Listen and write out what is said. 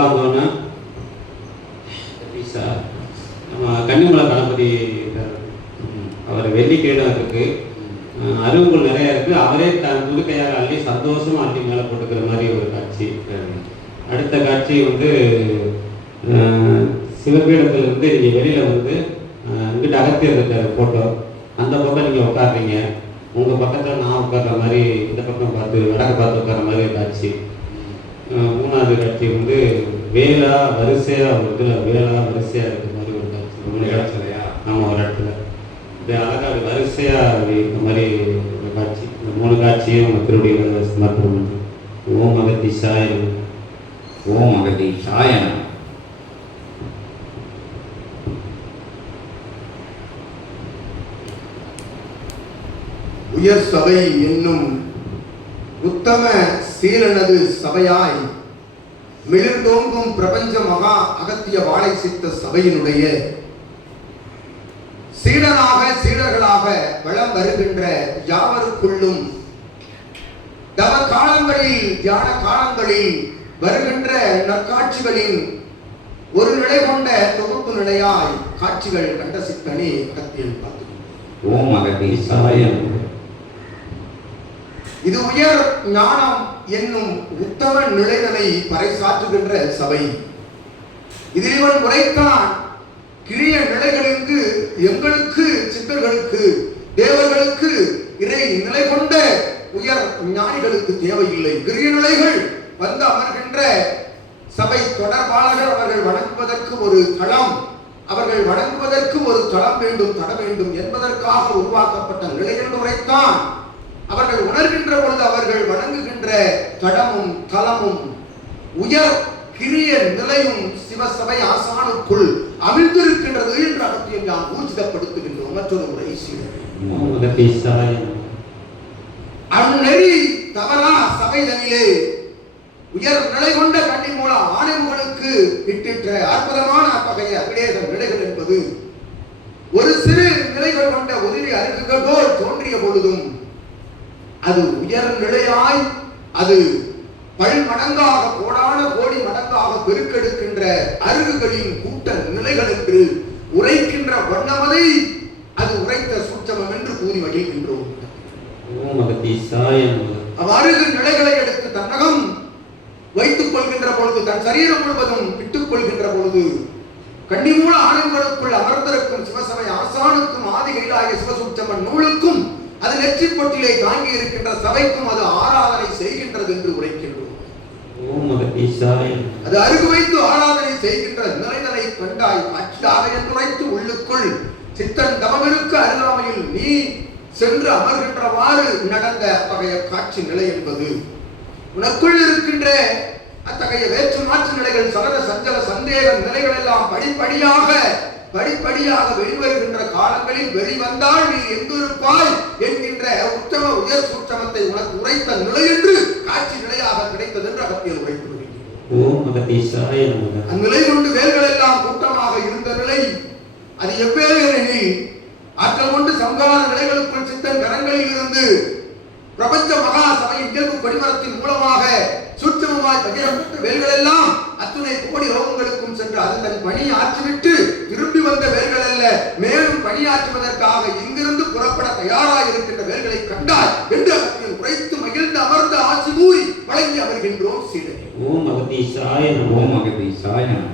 உட்காந்தோன்னா நம்ம கன்னிமலை கணபதி அவர் வெள்ளிக்கிரீடம் இருக்கு, அரும்புகள் நிறைய இருக்கு. அவரே தன் துடுக்கையாக அள்ளி சந்தோஷமா அள்ளி மேலே போட்டுக்கிற மாதிரி ஒரு காட்சி. அடுத்த காட்சி வந்து சிவபீடத்தில் இருந்து நீங்கள் வெளியில் வந்து இங்கிட்ட அகத்தியர் இருக்கார் ஃபோட்டோ, அந்த பக்கம் நீங்கள் உட்காடுறீங்க, உங்கள் பக்கத்தில் நான் உட்கார்ற மாதிரி இந்த பக்கம் பார்த்து வடக்கு பார்த்து உட்கார மாதிரி காட்சி. மூணாவது காட்சி வந்து வேளா வரிசையாக ஒரு இதில் வேளா வரிசையாக இருக்கிற மாதிரி ஒரு காட்சி. மூணு இடத்துலையா? ஆமாம், ஒரு இடத்துல இது அழகாக வரிசையாக இருக்கிற மாதிரி ஒரு காட்சி. இந்த மூணு காட்சியும் நம்ம திருவடிகளை சமர்ப்பணம் பண்ணுறோம். ஓம் அகதி சாயனம். ஓம் அகதி சாயனம். உயர் சபை என்னும் உத்தம சீலனது சபையாய் மிளிர்ந்தோங்கும் பிரபஞ்ச மகா அகத்திய வாழை சித்த சபையினுடைய சீடனாக சீடர்களாக வளம் வருகின்ற யாவருக்குள்ளும் தவ காலங்களில் தியான காலங்களில் வருகின்ற நற்காட்சிகளின் ஒரு நிலை கொண்ட தொகுப்பு நிலையாய் காட்சிகள் கண்ட சித்தனே அகத்தியில் பார்த்து. ஓம் அகதி சாயனம். இது உயர் ஞானம் என்னும் உத்தம நிலைதனை பறைசாற்றுகின்ற சபை. இதில் இவன் உரைத்தான், கிழிய நிலைகளுக்கு எங்களுக்கு சித்தர்களுக்கு தேவர்களுக்கு இறை நிலை கொண்ட உயர் ஞானிகளுக்கு தேவையில்லை. கிரிய நிலைகள் வந்து அமர்கின்ற சபை தொடர்பாளர்கள் அவர்கள் வணங்குவதற்கு ஒரு தளம், அவர்கள் வணங்குவதற்கு ஒரு தளம் வேண்டும், தட வேண்டும் என்பதற்காக உருவாக்கப்பட்ட நிலை என்று உரைத்தான். அவர்கள் உணர்கின்ற பொழுது அவர்கள் வணங்குகின்ற தடமும் தலமும் உயர் கிரிய நிலையும் சிவசபை ஆசானுக்குள் அமிழ்ந்திருக்கின்றது என்ற அகத்தியம் நாம் ஊர்ஜிதப்படுத்துகின்றோம். மற்றொரு முறை அந்நெறி தவறா சபை தனிலே உயர் நிலை கொண்ட கண்ணி மூலம் ஆணைவுகளுக்கு இட்டிட்ட அற்புதமான அத்தகைய அபிடேக நிலைகள் என்பது ஒரு சிறு நிலைகள் கொண்ட உதவி அருகுகள் போல் தோன்றிய பொழுதும் அது உயர் நிலையாய் அது பல்மடங்காக கோடான கோடி மடங்காக பெருக்கெடுக்கின்ற அருகுகளின் கூட்ட நிலைகள் என்று உரைக்கின்ற வண்ணமதை அது உரைத்த சூட்சமம் என்று கூறி மகிழ்கின்றோம். அவ்வருகு நிலைகளை எடுத்து தன்னகம் வைத்துக் கொள்கின்ற பொழுது தன் சரீரம் முழுவதும் விட்டுக் கொள்கின்ற பொழுது கன்னிமூல ஆணைகளுக்குள் அமர்ந்திருக்கும் சிவசபை ஆசானுக்கும் ஆதி கைலாய சிவசூட்சமன் நூலுக்கும் அது நெற்றி பொட்டிலே தாங்கி இருக்கின்ற சபைக்கும் அது ஆராதனை செய்கின்றது என்று உரைக்கின்றோம். அது அருகு வைத்து ஆராதனை செய்கின்ற நிலைதனை கண்டாய் அச்சாக என்று உரைத்து உள்ளுக்குள் சித்தன் தவமிருக்க அருகாமையில் நீ சென்று அமர்கின்றவாறு நடந்த அத்தகைய காட்சி நிலை என்பது உனக்குள் இருக்கின்ற அத்தகைய வேற்று மாற்று நிலைகள் சகல சஞ்சல சந்தேக நிலைகள் எல்லாம் படிப்படியாக வெளிவருகின்ற காலங்களில் வெளிவந்தால் நீ எங்கிருப்பாய் என்கின்ற உத்தம உயர் சூட்சமத்தை உனக்கு உரைத்த நிலை என்று காட்சி நிலையாக கிடைத்தது என்று அகத்தியல் உரைத்து அந்நிலை கொண்டு வேல்கள் எல்லாம் கூட்டமாக இருந்த நிலை அது எவ்வேறு ஆற்றல் கொண்டு சங்கார நிலைகளுக்குள் சித்தன் கரங்களில் இருந்து பிரபஞ்ச மகா சபையின் இயல்பு படிமரத்தின் மூலமாக சுற்றமாய் பகிரப்பட்ட வேல்கள் எல்லாம் அத்துணை கோடி ரோகங்களுக்கும் சென்று அது தன் பணியை ஆற்றிவிட்டு திரும்பி வந்த வேல்கள் அல்ல, மேலும் பணியாற்றுவதற்காக இங்கிருந்து புறப்பட தயாராக இருக்கின்ற வேல்களை கண்டாய் என்று அவர்கள் உரைத்து மகிழ்ந்து அமர்ந்து ஆசி கூறி வழங்கி அமர்கின்றோம் சீடனே. ஓம் அகதி சாயனம். ஓம் அகதி சாயனம்.